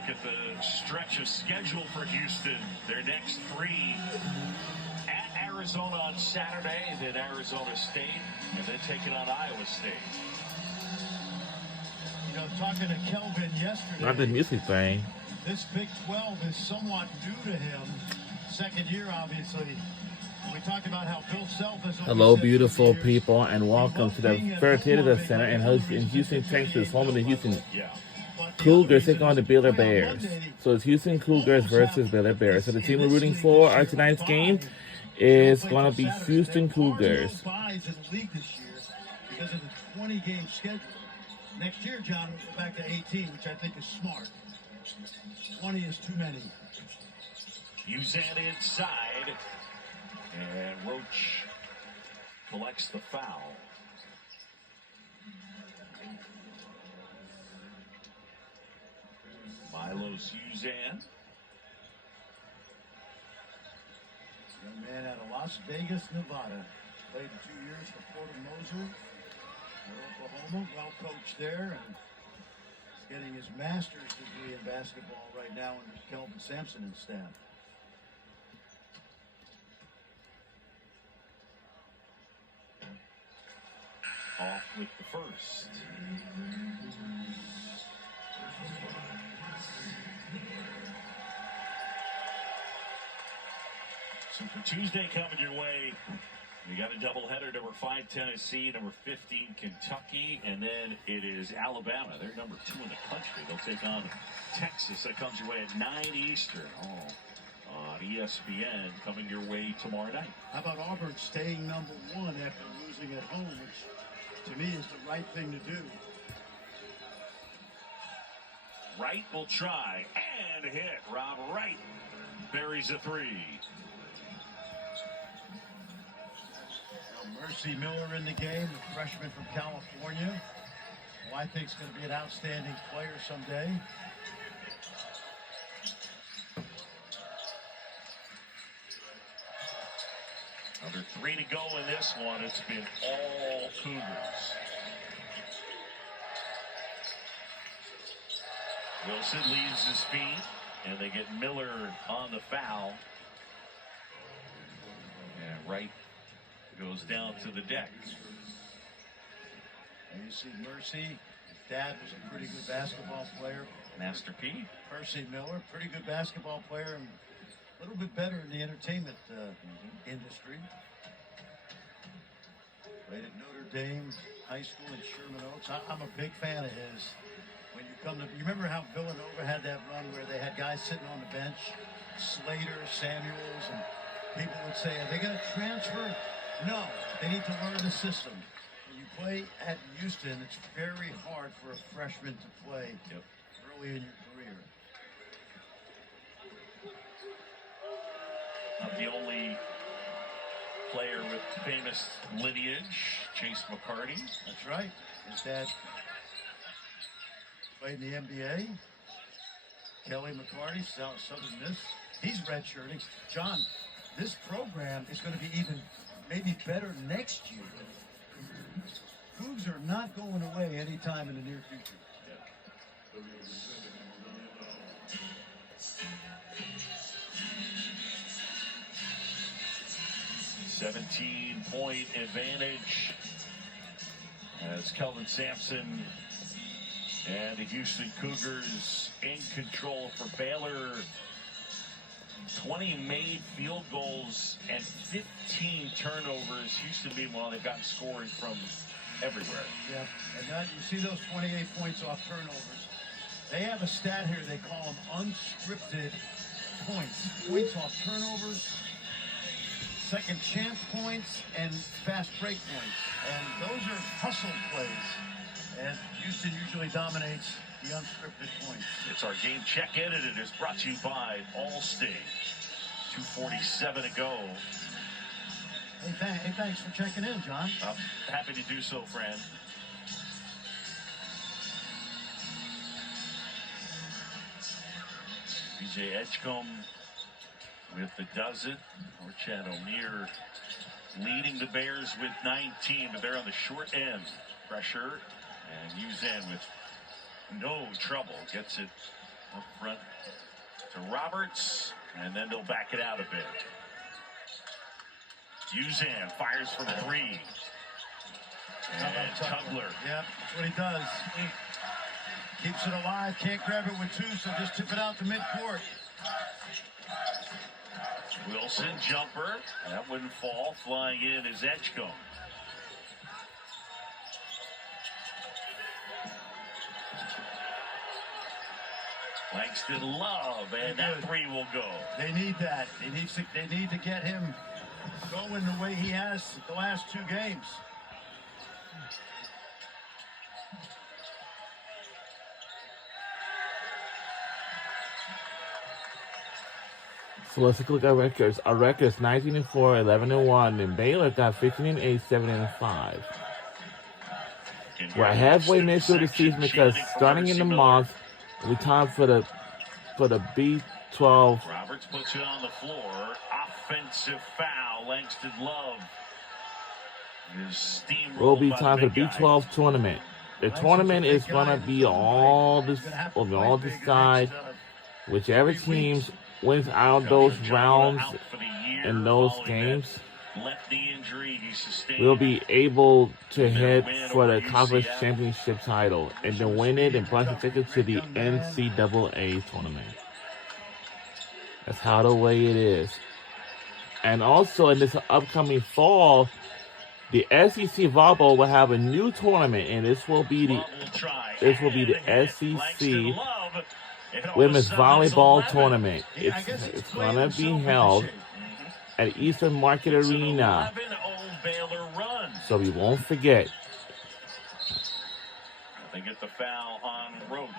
look at the stretch of schedule for Houston. Their next three at Arizona on Saturday, then Arizona State, and then taking on Iowa State. You know, talking to Kelvin yesterday. Not the music thing. This Big 12 is somewhat new to him. Second year, obviously. We talked about how Bill Self has. Hello, beautiful people, and welcome to the Fertitta Center in Houston, Texas, home of the Houston Cougars taking on the Baylor Bears. So it's Houston Cougars versus Baylor Bears. So the team we're rooting for our tonight's game is going to be Houston Cougars. Buys in the league this year because of the 20-game schedule. Next year, John, we'll go back to 18, which I think is smart. 20 is too many. Uzan inside, and Roach collects the foul. Milos Uzan. Young man out of Las Vegas, Nevada. Played 2 years for Porter Moser in Oklahoma. Well coached there, and he's getting his master's degree in basketball right now under Kelvin Sampson and staff. Off with the first. So for Tuesday coming your way, we got a doubleheader. Number 5 Tennessee, number 15 Kentucky, and then it is Alabama. They're number 2 in the country. They'll take on Texas. That comes your way at 9 Eastern. On ESPN, coming your way tomorrow night. How about Auburn staying number 1 after losing at home, which to me is the right thing to do. Wright will try and hit. Rob Wright buries a 3. Mercy Miller in the game, the freshman from California, who I think is going to be an outstanding player someday. Under 3 to go in this one. It's been all Cougars. Wilson leaves his feet, and they get Miller on the foul. And Wright goes down to the deck. And you see Mercy. His dad was a pretty good basketball player. Master P. Percy Miller, pretty good basketball player, and a little bit better in the entertainment industry. Played at Notre Dame High School in Sherman Oaks. I'm a big fan of his. When you come to, you remember how Villanova had that run where they had guys sitting on the bench, Slater, Samuels, and people would say, are they going to transfer? No, they need to learn the system. When you play at Houston, it's very hard for a freshman to play early in your career. Not the only player with famous lineage, Chase McCarty. That's right. His dad played in the NBA. Kelly McCarty, Southern Miss. He's redshirting. John, this program is going to be even maybe better next year. Cougs are not going away anytime in the near future. 17-point advantage as Kelvin Sampson and the Houston Cougars in control for Baylor. 20 made field goals and 15 turnovers. Houston, meanwhile, they've gotten scoring from everywhere. Yeah, and now you see those 28 points off turnovers. They have a stat here, they call them unscripted points. Points off turnovers, second chance points, and fast break points. And those are hustle plays. And Houston usually dominates the unscripted points. It's our game check-in, and it is brought to you by Allstate. 2:47 to go. Hey, thanks for checking in, John. I'm happy to do so, friend. BJ Edgecombe with the dozen. Or Chad O'Meara leading the Bears with 19, but they're on the short end. Pressure, and Uzan with no trouble gets it Up front to Roberts, and then they'll back it out a bit. Uzan fires from 3. And Tugler. Yep, that's what he does. Keeps it alive, can't grab it with 2, so just tip it out to midcourt. Wilson jumper. That wouldn't fall. Flying in is Edgecombe. Langston Love, and that 3 will go. They need that. They need to get him going the way he has the last 2 games. So let's take a look at records. Our record's 19-4, 11-1, and Baylor got 15-8, 7-5. We're halfway through the season because starting in the month, we time for the B12. Roberts puts it on the floor. Offensive foul. Langston Love is steamrolled. Will be time for the B12 tournament. The tournament is gonna be all this decide whichever teams wins out those rounds in those games. We'll be able to head for the conference championship title and then win it and price a ticket to the NCAA tournament. That's how the way it is. And also in this upcoming fall, the SEC volleyball will have a new tournament, and this will be the SEC Women's Volleyball Tournament. It's gonna be held at Eastern Market Arena, so we won't forget. They get the foul on Roach.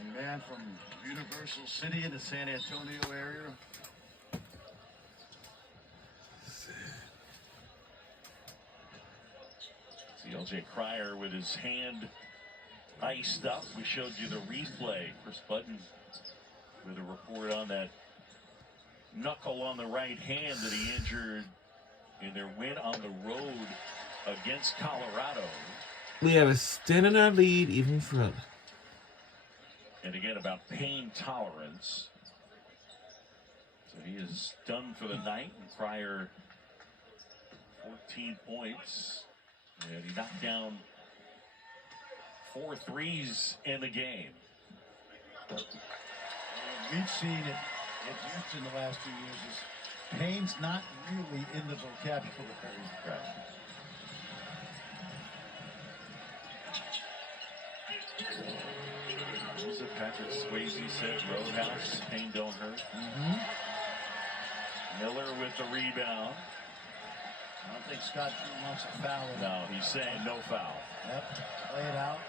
A man from Universal City in the San Antonio area. See LJ Cryer with his hand iced up. We showed you the replay. Chris Button with a report on that knuckle on the right hand that he injured in their win on the road against Colorado. We have extended our lead even further. And again, about pain tolerance. So he is done for the night. And Cryer, 14 points. And he knocked down 4 threes in the game. We've seen it at Houston the last 2 years. Is pain's not really in the vocabulary. Right. What was it Patrick Swayze said? Roadhouse, pain don't hurt. Miller with the rebound. I don't think Scott Drew wants a foul. No, he's saying no foul. Yep, lay it out.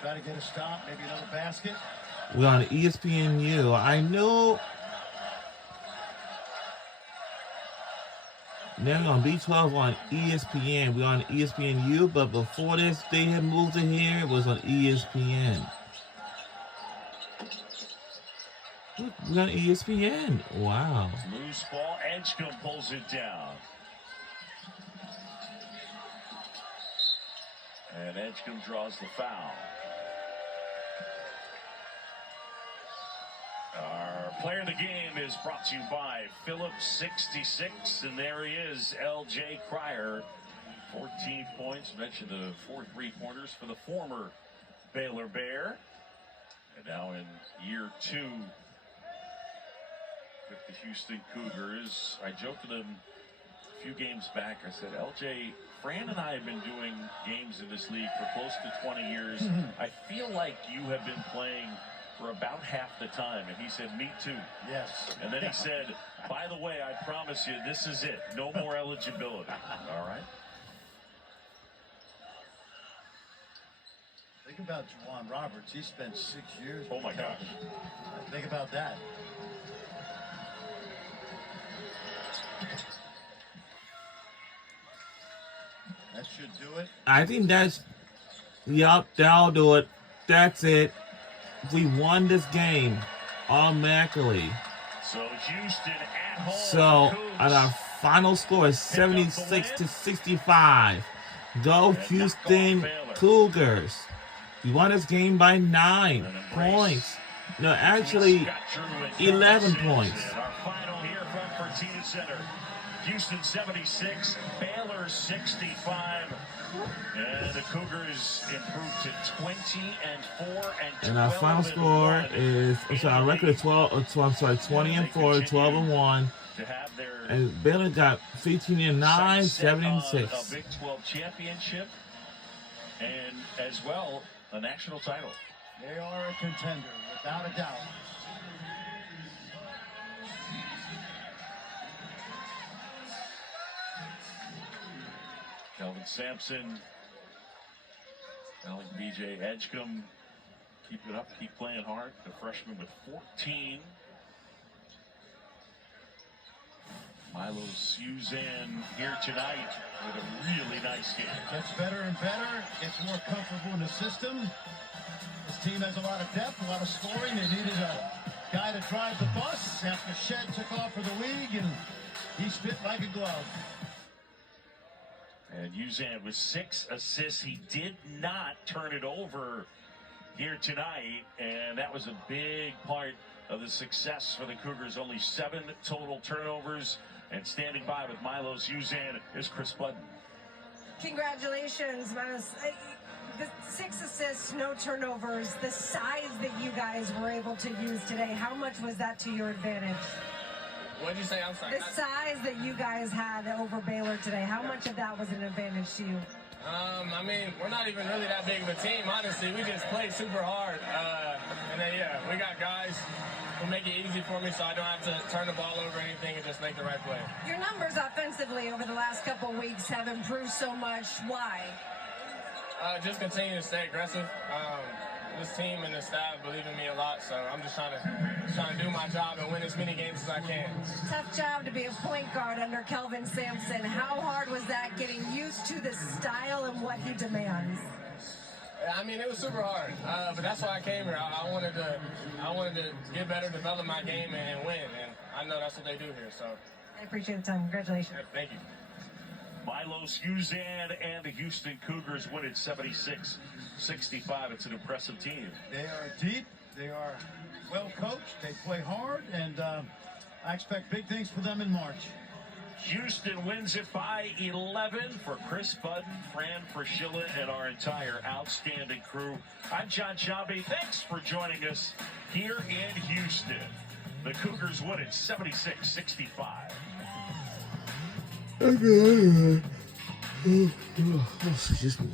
Try to get a stop, maybe another basket. We're on ESPNU. I know. Now on B12 on ESPN. We're on ESPNU, but before this, they had moved it here. It was on ESPN. Look, we're on ESPN. Wow. Loose ball. Edgecombe pulls it down. And Edgecombe draws the foul. Our player of the game is brought to you by Phillips 66, and there he is, LJ Cryer. 14 points, mentioned the 4 3-pointers for the former Baylor Bear. And now in year 2 with the Houston Cougars. I joked with him a few games back. I said, LJ, Fran and I have been doing games in this league for close to 20 years. I feel like you have been playing for about half the time. And he said, me too. Yes. And then he said, by the way, I promise you, this is it. No more eligibility. All right. Think about Juwan Roberts. He spent 6 years. Oh, my gosh. Think about that. That should do it. I think that's, yep, that'll do it. That's it. We won this game automatically. So Houston at home. So, and our final score is 76-65. Go And Houston knock off Baylor. Cougars. You won this game by 9 points. No, actually, Scott Drew and 11 Kelvin points. Sampson. Our final here from Fertitta Center. Houston 76, Baylor 65. And the Cougars improved to 20-4 and And our final score is, our record is 20-4, 12-1. to have their And Baylor got 15-9, sights set on 76. a Big 12 championship and as well a national title. They are a contender, without a doubt. Kelvin Sampson, Alec BJ Edgecombe, keep it up, keep playing hard. The freshman with 14. Milo Suzanne here tonight with a really nice game. Gets better and better, gets more comfortable in the system. This team has a lot of depth, a lot of scoring. They needed a guy to drive the bus after Shed took off for the league, and he spit like a glove. And Uzan with 6 assists. He did not turn it over here tonight, and that was a big part of the success for the Cougars. Only 7 total turnovers. And standing by with Milos Uzan is Chris Budden. Congratulations, Milos. The 6 assists, no turnovers, the size that you guys were able to use today, how much was that to your advantage? What did you say? I'm sorry. The size that you guys had over Baylor today, how much of that was an advantage to you? I mean, we're not even really that big of a team, honestly. We just play super hard. And then, yeah, we got guys who make it easy for me so I don't have to turn the ball over or anything and just make the right play. Your numbers offensively over the last couple weeks have improved so much. Why? Just continue to stay aggressive. This team and the staff believe in me a lot, so I'm just trying to do my job and win as many games as I can. Tough job to be a point guard under Kelvin Sampson. How hard was that getting used to the style and what he demands? I mean, it was super hard, but that's why I came here. I wanted to get better, develop my game, and win, and I know that's what they do here. So I appreciate the time. Congratulations. yeah, thank you. Milos Uzan and the Houston Cougars win it 76-65. It's an impressive team. They are deep, they are well coached, they play hard, and I expect big things for them in March. Houston wins it by 11. For Chris Budden, Fran Fraschilla, and our entire outstanding crew, I'm John Chambe. Thanks for joining us here in Houston. The Cougars win it 76-65. Excuse me.